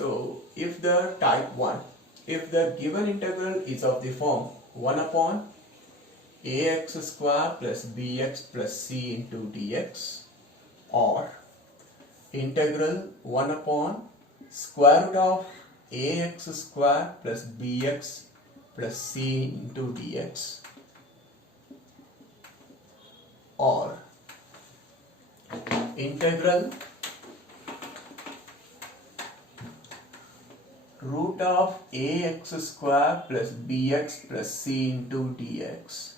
So if the type 1, if the given integral is of the form 1 upon ax square plus bx plus c into dx, or integral 1 upon square root of ax square plus bx plus c into dx, or integral root of ax square plus bx plus c into dx,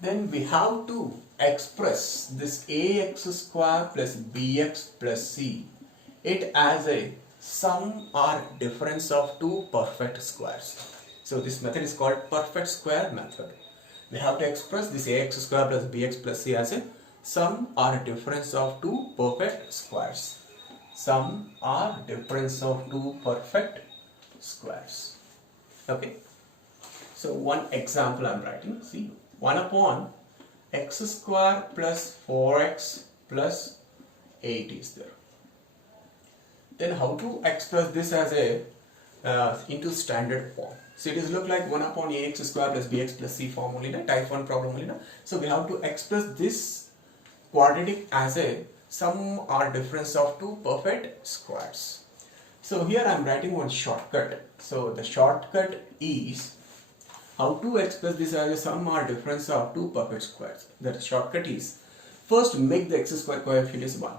then we have to express this ax square plus bx plus c it as a sum or difference of two perfect squares. So this method is called perfect square method. We have to express this ax square plus bx plus c as a sum or difference of two perfect squares. Sum or difference of two perfect squares. Okay. So one example I am writing. See, 1 upon x square plus 4x plus 8 is there. Then how to express this as a into standard form? So it is look like 1 upon ax square plus bx plus c form only, type 1 problem only. So we have to express this quadratic as a sum or difference of two perfect squares. So here I am writing one shortcut. So the shortcut is how to express this as a sum or difference of two perfect squares. The shortcut is, first make the x square coefficient is 1.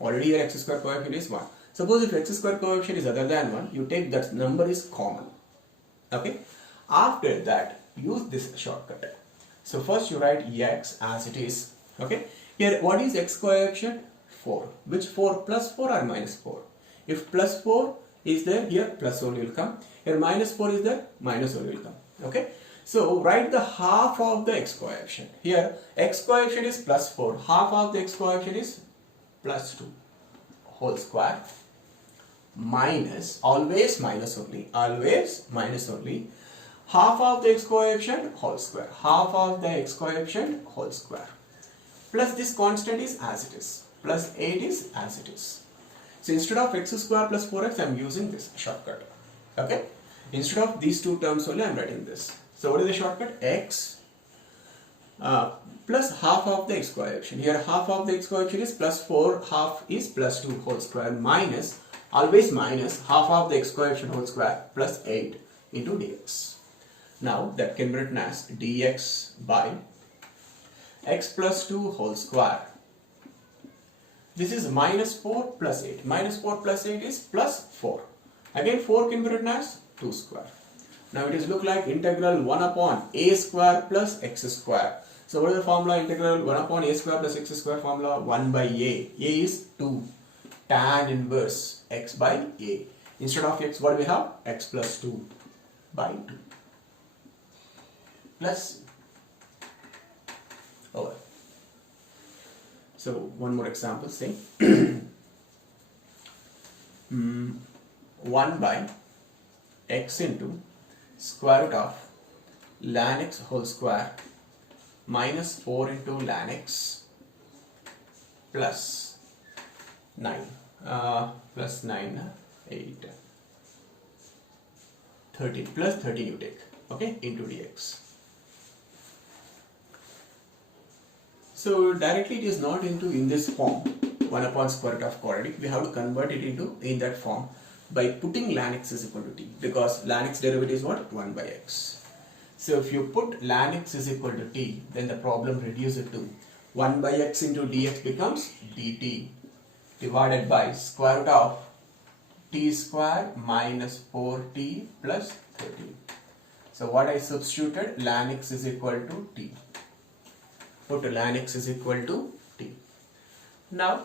Already your x square coefficient is 1. Suppose if x square coefficient is other than 1, you take that number is common. Okay. After that, use this shortcut. So first you write x as it is. Okay. Here what is x coefficient? 4. Which 4? Plus 4 or minus 4? If plus 4 is there, here plus only will come. Here minus 4 is there, minus only will come. Okay. So write the half of the x coefficient. Here x coefficient is plus 4. Half of the x coefficient is plus 2 whole square minus, always minus only, always minus only, half of the x coefficient whole square. Half of the x coefficient whole square. Plus this constant is as it is. Plus 8 is as it is. So instead of x square plus 4x, I am using this shortcut. Okay. Instead of these two terms only, I am writing this. So what is the shortcut? X plus half of the x coefficient. Here half of the x coefficient is plus 4, half is plus 2 whole square minus, always minus, half of the x coefficient whole square plus 8 into dx. Now that can be written as dx by x plus 2 whole square. This is minus 4 plus 8. Minus 4 plus 8 is plus 4. Again 4 can be written as 2 square. Now it is look like integral 1 upon a square plus x square. So what is the formula? Integral 1 upon a square plus x square formula? 1 by a. A is 2. Tan inverse x by a. Instead of x, what do we have? X plus 2 by 2. Plus over. So one more example, say 1 by x into square root of ln x whole square minus 4 into ln x plus 9 plus 9 8 13 plus 13 you take, okay, into dx. So directly it is not into in this form 1 upon square root of quadratic. We have to convert it into in that form by putting ln x is equal to t, because ln x derivative is what? 1 by x. So if you put ln x is equal to t, then the problem reduces to 1 by x into dx becomes dt divided by square root of t square minus 4t plus 13. So what I substituted? Ln x is equal to t. Put ln x is equal to t. Now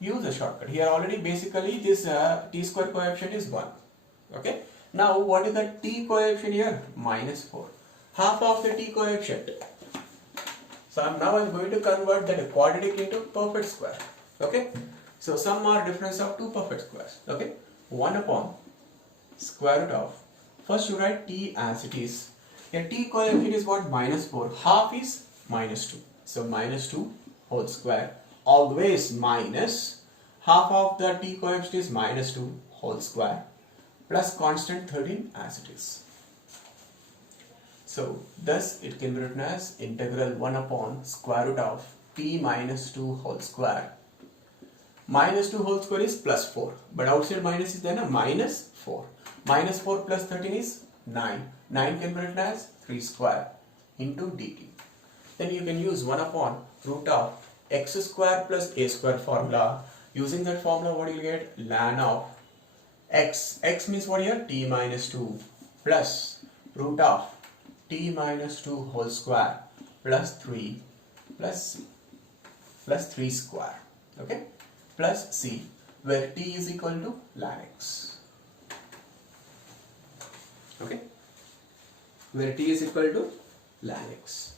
use a shortcut. Here already basically this t square coefficient is 1. Okay. Now what is the t coefficient here? Minus 4. Half of the t coefficient. So now I am going to convert that quadratic into perfect square. Okay. So sum or difference of two perfect squares. Okay. 1 upon square root of, first you write t as it is. Here t coefficient is what? Minus 4. Half is minus 2. So minus 2 whole square. Always minus half of the t coefficient is minus 2 whole square plus constant 13 as it is. So thus it can be written as integral 1 upon square root of t minus 2 whole square. Minus 2 whole square is plus 4, but outside minus is then a minus 4. Minus 4 plus 13 is 9. 9 can be written as 3 square into dt. Then you can use 1 upon root of x square plus a square formula. Using that formula, what you will get? Ln of x. X means what here? T minus 2 plus root of t minus 2 whole square plus 3 plus 3 square. Okay? Plus c, where t is equal to ln x. Okay? Where t is equal to ln x.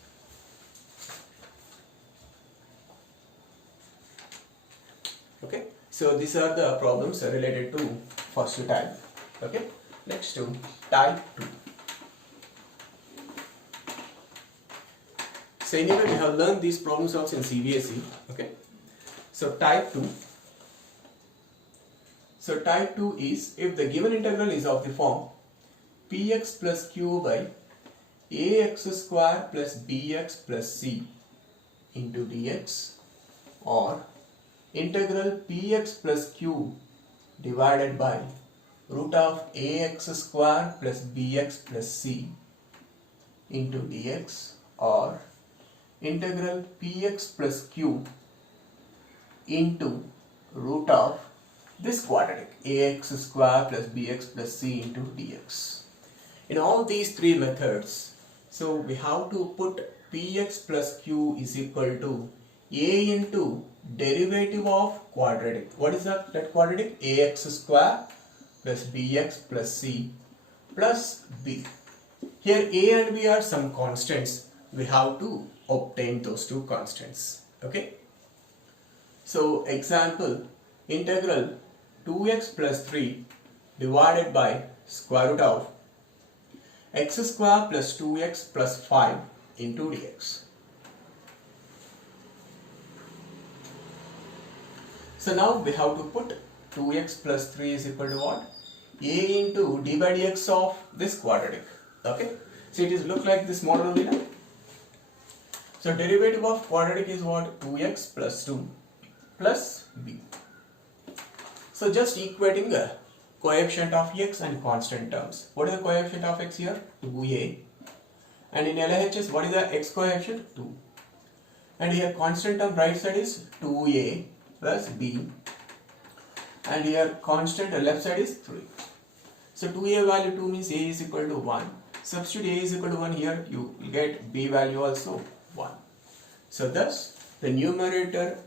Okay? So these are the problems related to first type. Okay? Next to type 2. So anyway, we have learned these problems also in CBSE. Okay? So type 2. So type 2 is if the given integral is of the form px plus q by ax square plus bx plus c into dx, or integral px plus q divided by root of ax square plus bx plus c into dx, or integral px plus q into root of this quadratic ax square plus bx plus c into dx. In all these three methods, so we have to put px plus q is equal to a into derivative of quadratic. What is that quadratic? Ax square plus bx plus c plus b. Here a and b are some constants. We have to obtain those two constants. Okay. So example, integral 2x plus 3 divided by square root of x square plus 2x plus 5 into dx. So now we have to put 2x plus 3 is equal to what? A into d by dx of this quadratic. Okay. So it is look like this model only now. So derivative of quadratic is what? 2x plus 2 plus b. So just equating the coefficient of x and constant terms. What is the coefficient of x here? 2a. And in LHS, what is the x coefficient? 2. And here constant term right side is 2a plus b. And here constant left side is 3. So 2a value 2 means a is equal to 1. Substitute a is equal to 1 here, you will get b value also 1. So thus the numerator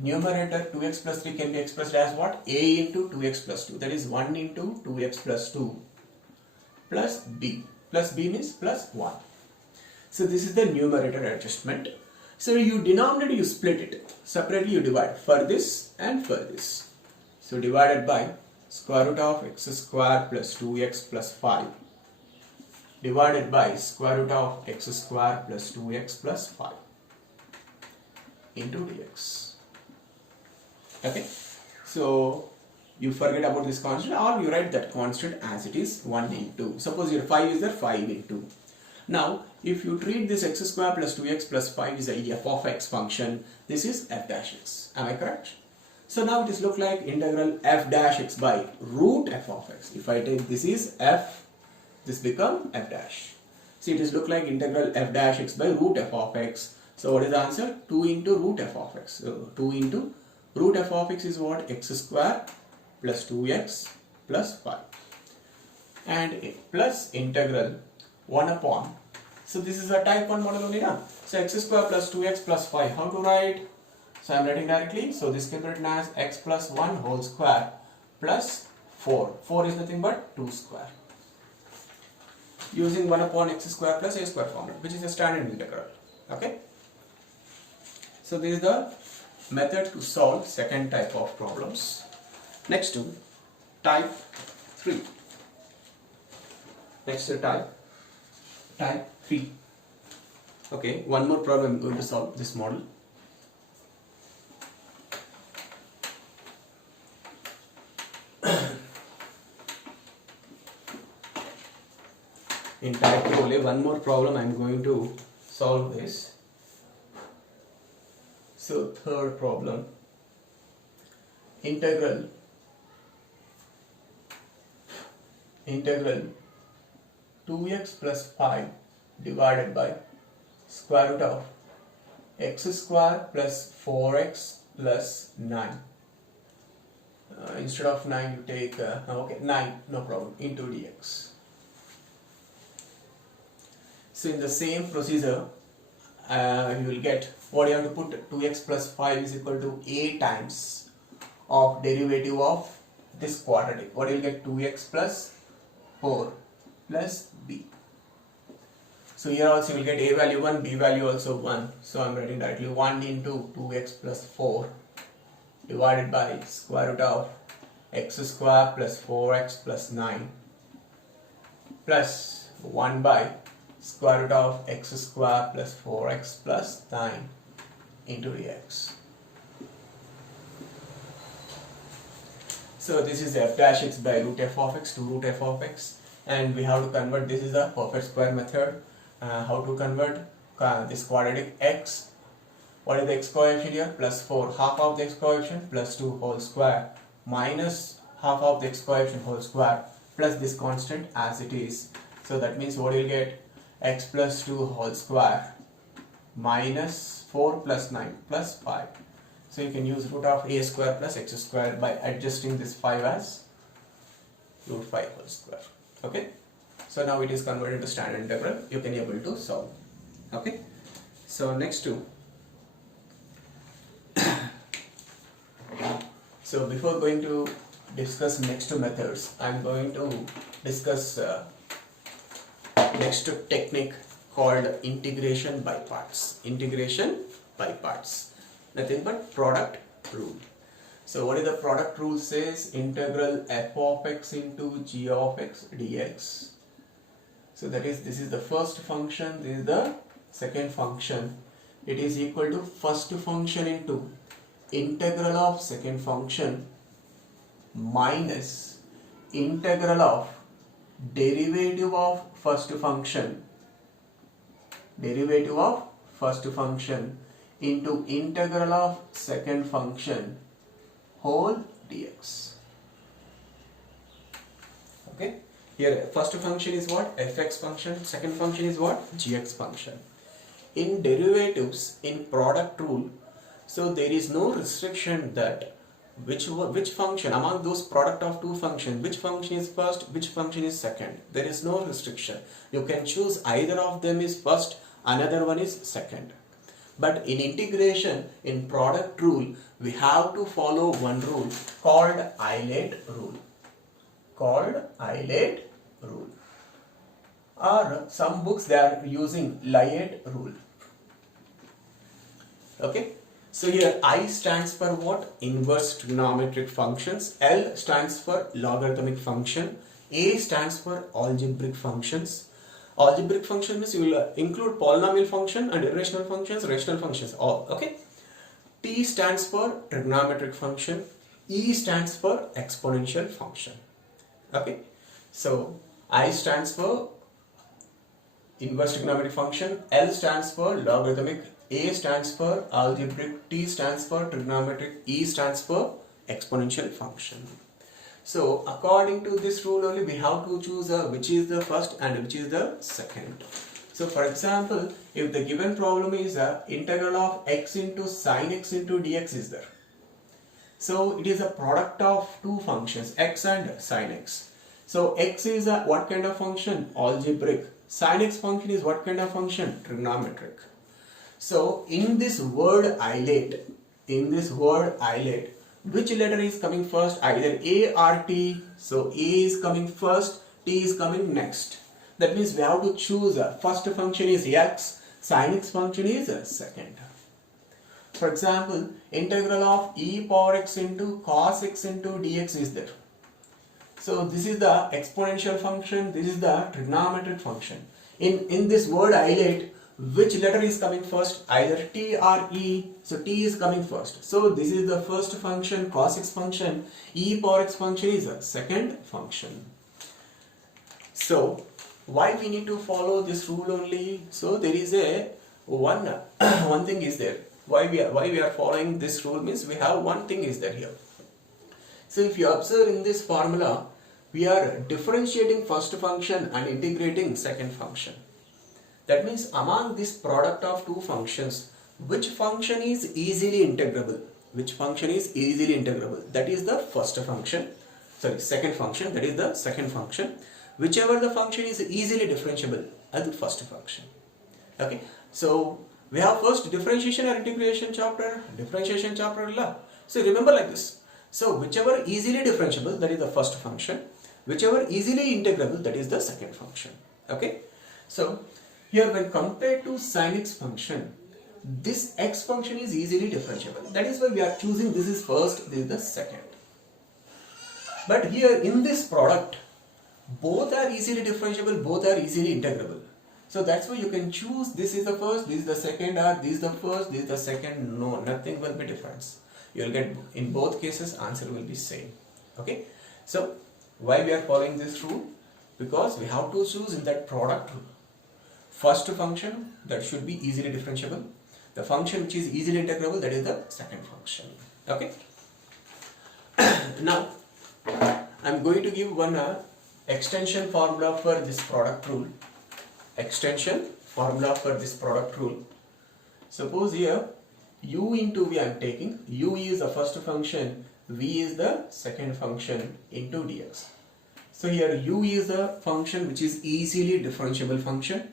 2x plus 3 can be expressed as what? A into 2x plus 2. That is 1 into 2x plus 2 plus b. Plus b means plus 1. So this is the numerator adjustment. So you denominator, you split it. Separately you divide for this and for this. So divided by square root of x square plus 2x plus 5 divided by square root of x square plus 2x plus 5 into dx. Okay, so you forget about this constant, or you write that constant as it is 1 into. Suppose your 5 is there, 5 into. Now, if you treat this x square plus 2x plus 5 is a f of x function, this is f dash x. Am I correct? So now it is look like integral f dash x by root f of x. If I take this is f, this become f dash. So it is look like integral f dash x by root f of x. So what is the answer? 2 into root f of x. So 2 into root f of x is what? X square plus 2x plus 5 and plus integral 1 upon. So this is a type 1 model only now. So x square plus 2x plus 5. How to write? So I am writing directly. So this can be written as x plus 1 whole square plus 4. 4 is nothing but 2 square. Using 1 upon x square plus a square formula, which is a standard integral. Okay. So this is the method to solve second type of problems. Next to type 3. Next to type 3. Okay, one more problem I'm going to solve this model. In type 2 only, one more problem I am going to solve this. So third problem, integral 2x plus 5 divided by square root of x square plus 4x plus 9. Instead of 9 you take 9, no problem, into dx. So in the same procedure you will get, what you have to put, 2x plus 5 is equal to a times of derivative of this quadratic. What you will get, 2x plus 4 plus b. So here also you will get a value 1, b value also 1. So I am writing directly 1 into 2x plus 4 divided by square root of x square plus 4x plus 9 plus 1 by square root of x square plus 4x plus 9 into dx. So this is f dash x by root f of x to root f of x, and we have to convert. This is a perfect square method. How to convert this quadratic x? What is the x coefficient here? Plus 4, half of the x coefficient, plus 2 whole square, minus half of the x coefficient whole square, plus this constant as it is. So that means what you will get, x plus 2 whole square minus 4 plus 9 plus 5. So you can use root of a square plus x square by adjusting this 5 as root 5 whole square. Okay. So now it is converted to standard integral. You can be able to solve. Okay. So next two. So before going to discuss next two methods, I am going to discuss next technique called integration by parts. Integration by parts. Nothing but product rule. So what is the product rule? Says integral f of x into g of x dx. So that is, this is the first function, this is the second function. It is equal to first function into integral of second function minus integral of derivative of first function, derivative of first function into integral of second function whole dx. Okay. Here first function is what? Fx function. Second function is what? Gx function. In derivatives, in product rule, so there is no restriction that which function among those product of two functions, which function is first, which function is second. There is no restriction. You can choose either of them is first, another one is second. But in integration, in product rule, we have to follow one rule called Eilert rule. Called Eilert rule. Or some books they are using Layet rule. Okay. So here I stands for what? Inverse trigonometric functions. L stands for logarithmic function. A stands for algebraic functions. Algebraic function means you will include polynomial function and irrational functions, rational functions, all. Okay. T stands for trigonometric function. E stands for exponential function. Okay. So I stands for inverse trigonometric function. L stands for logarithmic. A stands for algebraic. T stands for trigonometric. E stands for exponential function. So according to this rule only, we have to choose which is the first and which is the second. So for example, if the given problem is integral of x into sin x into dx is there. So it is a product of two functions, x and sin x. So x is a what kind of function? Algebraic. Sin x function is what kind of function? Trigonometric. So in this word Eilert, which letter is coming first? Either A or T. So A is coming first, T is coming next. That means we have to choose first function is x, sin x function is second. For example, integral of e power x into cos x into dx is there. So this is the exponential function, this is the trigonometric function. In this word Eilert, which letter is coming first? Either T or E. So T is coming first. So this is the first function, cos x function. E power x function is a second function. So why we need to follow this rule only? So there is a one one thing is there. Why we are following this rule means we have one thing is there here. So if you observe in this formula, we are differentiating first function and integrating second function. That means among this product of two functions, which function is easily integrable? Which function is easily integrable? That is the first function. Sorry, second function. That is the second function. Whichever the function is easily differentiable as the first function. Okay. So we have first differentiation or integration chapter. Differentiation chapter la. So remember like this. So whichever easily differentiable, that is the first function. Whichever easily integrable, that is the second function. Okay. So here when compared to sin x function, this x function is easily differentiable. That is why we are choosing this is first, this is the second. But here in this product, both are easily differentiable, both are easily integrable. So that's why you can choose this is the first, this is the second, or this is the first, this is the second. No, nothing will be difference. You will get in both cases answer will be same. Okay. So why we are following this rule? Because we have to choose in that product rule. First function that should be easily differentiable. The function which is easily integrable, that is the second function. Okay. Now I am going to give one extension formula for this product rule. Extension formula for this product rule. Suppose here u into v I am taking. U is the first function, v is the second function into dx. So here u is the function which is easily differentiable function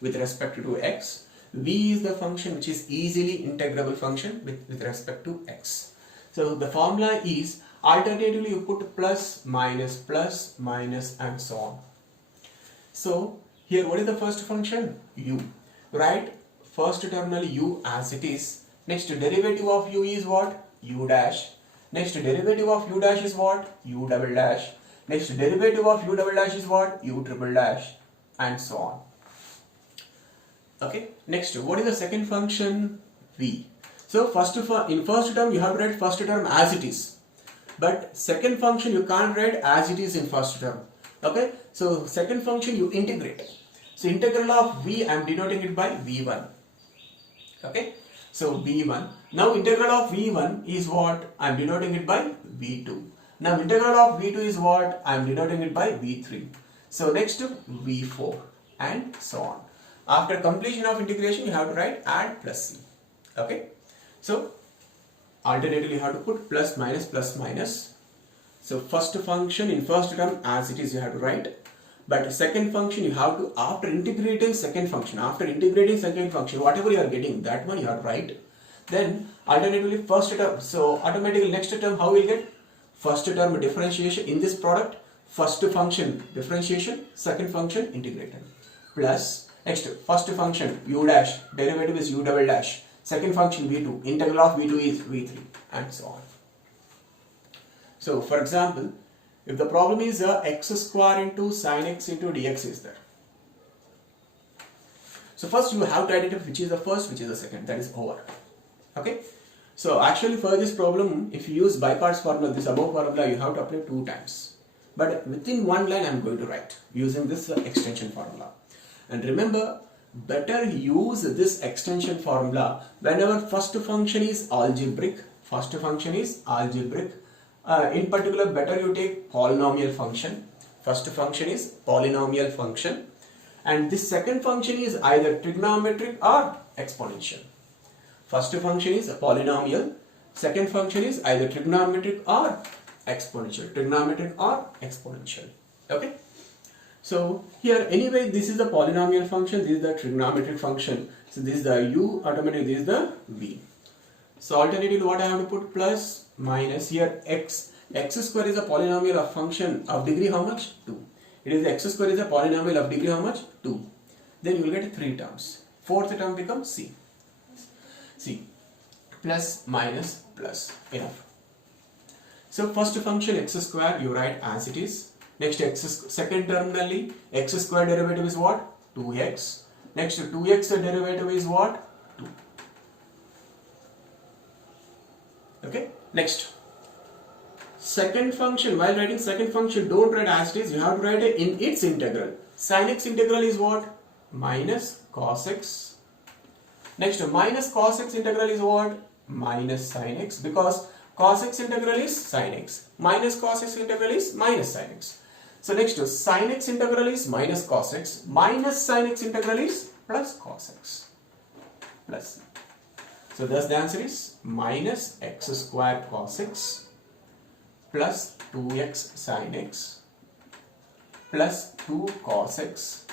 with respect to x. V is the function which is easily integrable function with respect to x. So the formula is alternatively you put plus minus and so on. So here what is the first function? U. Write first terminal u as it is. Next derivative of u is what? U dash. Next derivative of u dash is what? U double dash. Next derivative of u double dash is what? U triple dash, and so on. Okay. Next, what is the second function? V. So in first term you have to write first term as it is, but second function you can't write as it is in first term. Okay. So second function you integrate. So integral of v I am denoting it by v1. Okay. So v1. Now integral of v1 is what? I am denoting it by v2. Now integral of v2 is what? I am denoting it by v3. So next to v4 and so on. After completion of integration, you have to write add plus c. Okay. So alternatively you have to put plus minus. So first function in first term as it is you have to write. But second function you have to, after integrating second function, whatever you are getting, that one you have to write. Then alternatively first term, so automatically next term how we will get? First term differentiation in this product, first function differentiation, second function integrated. Plus, next first function u dash, derivative is u double dash, second function v2, integral of v2 is v3, and so on. So for example, if the problem is x square into sin x into dx is there. So first you have to identify which is the first, which is the second, that is over. Okay. So actually for this problem, if you use by parts formula, this above formula, you have to apply 2 times. But within one line I am going to write using this extension formula. And remember, better use this extension formula whenever first function is algebraic. In particular, better you take polynomial function. First function is polynomial function, and this second function is either trigonometric or exponential. First function is a polynomial, second function is either trigonometric or exponential. Okay. So here anyway this is the polynomial function, this is the trigonometric function. So this is the u, automatically this is the v. So alternatively what I have to put? Plus minus. Here x square is a polynomial of function of degree how much? 2. It is x square is a polynomial of degree how much? 2. Then you will get 3 terms. Fourth term becomes c. Plus minus plus, enough. So first function x square you write as it is. Next second terminally x square derivative is what? 2x. Next 2x derivative is what? 2. Okay. Next second function, while writing second function don't write as it is, you have to write it in its integral. sin x integral is what? Minus cos x. Next, minus cos x integral is what? Minus sin x, because cos x integral is sin x. Minus cos x integral is minus sin x. So next, sin x integral is minus cos x. Minus sin x integral is plus cos x. Plus. So thus the answer is minus x square cos x plus 2x sin x plus 2 cos x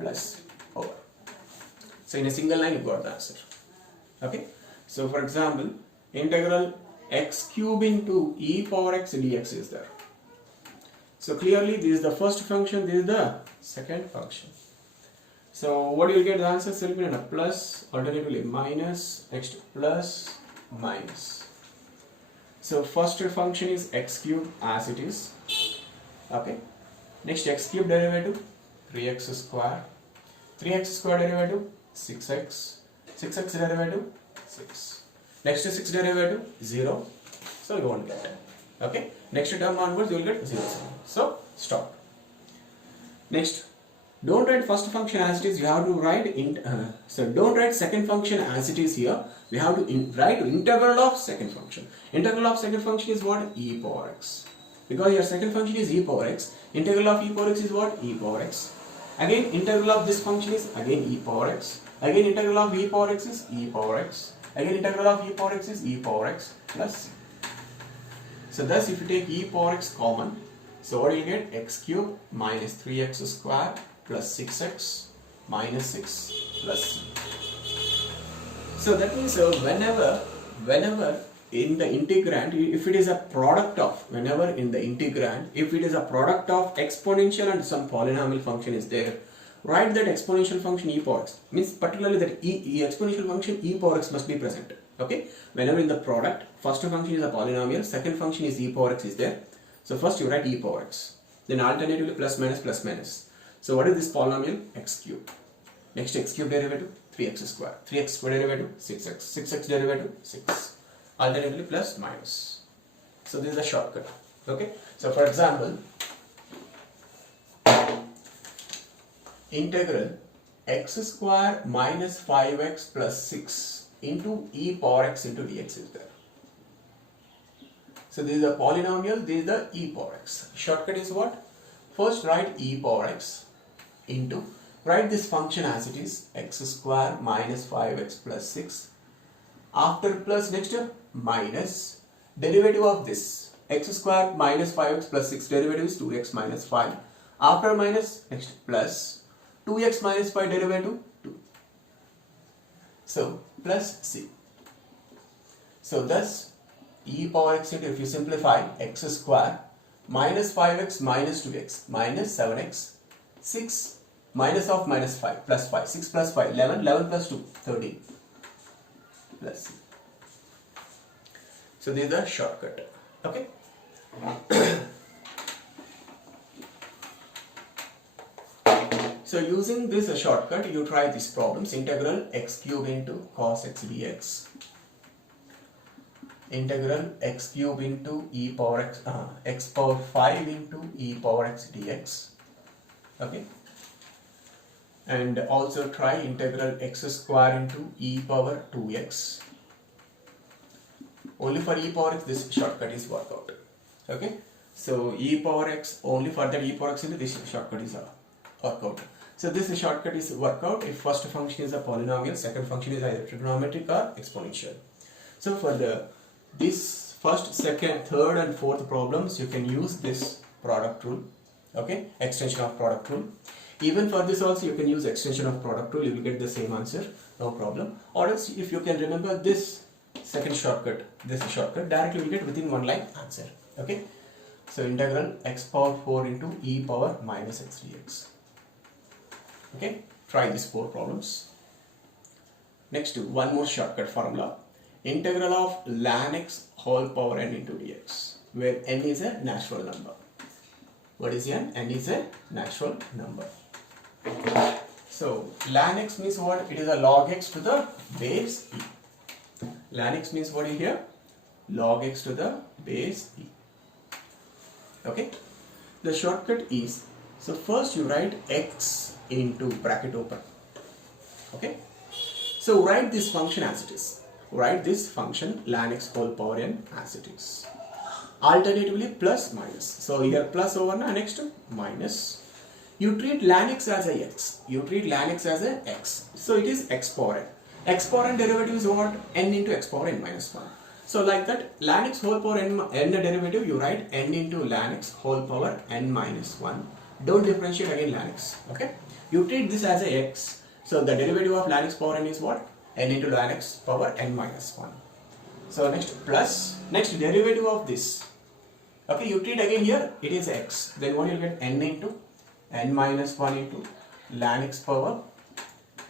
plus over. So in a single line you got the answer. Okay. So for example, integral x cube into e power x dx is there. So clearly this is the first function, this is the second function. So what you will get the answer will be a plus, alternatively minus, next plus, minus. So first function is x cube as it is. Okay. Next x cube derivative 3x square. 3x square derivative 6x. 6x derivative 6. Next 6 derivative 0. So you won't get it. Okay. Next term onwards you will get 0. So stop. Next. Don't write first function as it is, you have to write so don't write second function as it is here. We have to write integral of second function. Integral of second function is what? E power x. Because your second function is e power x, integral of e power x is what? E power x. Again integral of this function is again e power x. Again integral of e power x is e power x. Again integral of e power x is e power x plus. So thus if you take e power x common, so what do you get? X cube minus 3x square plus 6x minus 6 plus c. So that means whenever in the integrand, if it is a product of, whenever in the integrand, if it is a product of exponential and some polynomial function is there, write that exponential function e power x. Means particularly that exponential function e power x must be present. Okay. Whenever in the product, first function is a polynomial, second function is e power x is there. So first you write e power x. Then alternatively plus minus plus minus. So what is this polynomial? X cube. Next x cube derivative 3x square. 3x square derivative 6x. 6x derivative 6. Alternatively plus minus. So this is a shortcut. Okay. So for example, integral x square minus 5x plus 6 into e power x into dx is there. So this is a polynomial, this is the e power x. Shortcut is what? First write e power x into, write this function as it is, x square minus 5x plus 6. After plus, next minus, derivative of this, x square minus 5x plus 6, derivative is 2x minus 5. After minus, next plus, 2x minus 5 derivative 2. So plus c. So thus e power x into, if you simplify, x square minus 5x minus 2x minus 7x 6 minus of minus 5 plus 5, 6 plus 5, 11, 11 plus 2, 13 plus c. So this is the shortcut. Okay. So using this shortcut, you try these problems. Integral x cube into cos x dx. Integral x cube into e power x, x power 5 into e power x dx. Okay. And also try integral x square into e power 2x. Only for e power x this shortcut is work out. Okay. So e power x, only for that e power x into this shortcut is work out. So this shortcut is work out if first function is a polynomial, second function is either trigonometric or exponential. So for this first, second, third and fourth problems, you can use this product rule. Okay, extension of product rule. Even for this also you can use extension of product rule, you will get the same answer, no problem. Or else if you can remember this second shortcut, this shortcut, directly you will get within one line answer. Okay, so integral x power 4 into e power minus x dx. Okay, try these 4 problems. Next, one more shortcut formula. Integral of ln x whole power n into dx, where n is a natural number. What is n? N is a natural number. So ln x means what? It is a log x to the base e. Ln x means what is here? Log x to the base e. Okay. The shortcut is So first you write x into bracket open. Okay. So write this function as it is. Write this function ln x whole power n as it is. Alternatively plus minus. So here plus over now, next minus. You treat ln x as a x. You treat ln x as a x. So it is x power n. X power n derivative is what? N into x power n minus 1. So like that, ln x whole power n derivative, you write n into ln x whole power n minus 1. Don't differentiate again ln x. Okay. You treat this as a x. So the derivative of ln x power n is what? N into ln x power n minus 1. So next plus, next derivative of this. Okay, you treat again here, it is x. Then what you will get? N into n minus 1 into ln x power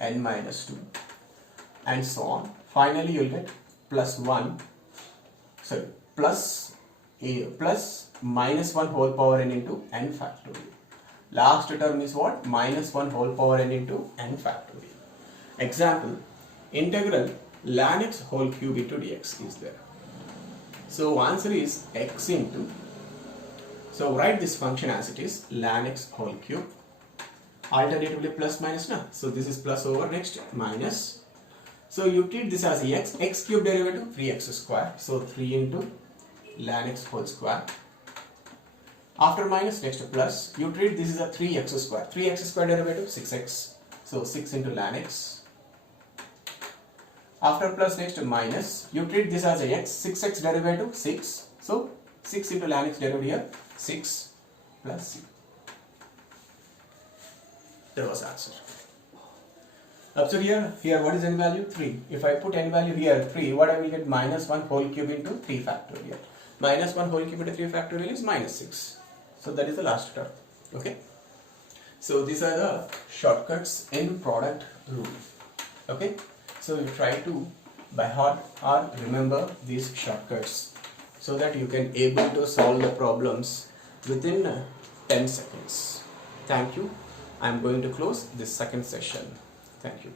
n minus 2. And so on. Finally, you will get plus minus 1 whole power n into n factorial. Last term is what? Minus 1 whole power n into n factorial. Example, integral ln x whole cube into dx is there. So answer is x into, so write this function as it is, ln x whole cube. Alternatively plus minus na. So this is plus over, next minus. So you treat this as x cube derivative 3x square. So 3 into ln x whole square. After minus, next plus. You treat this is a 3x square. 3x square derivative 6x. So 6 into ln x. After plus, next minus. You treat this as a x. 6x derivative 6. So 6 into ln x derivative here 6 plus c. That was answer. Observe here what is n value? 3. If I put n value here 3, what I will get? Minus 1 whole cube into 3 factorial. Minus 1 whole cube into 3 factorial is minus 6. So that is the last term. Okay. So these are the shortcuts in product rule. Okay. So you try to by heart or remember these shortcuts so that you can able to solve the problems within 10 seconds. Thank you. I am going to close this second session. Thank you.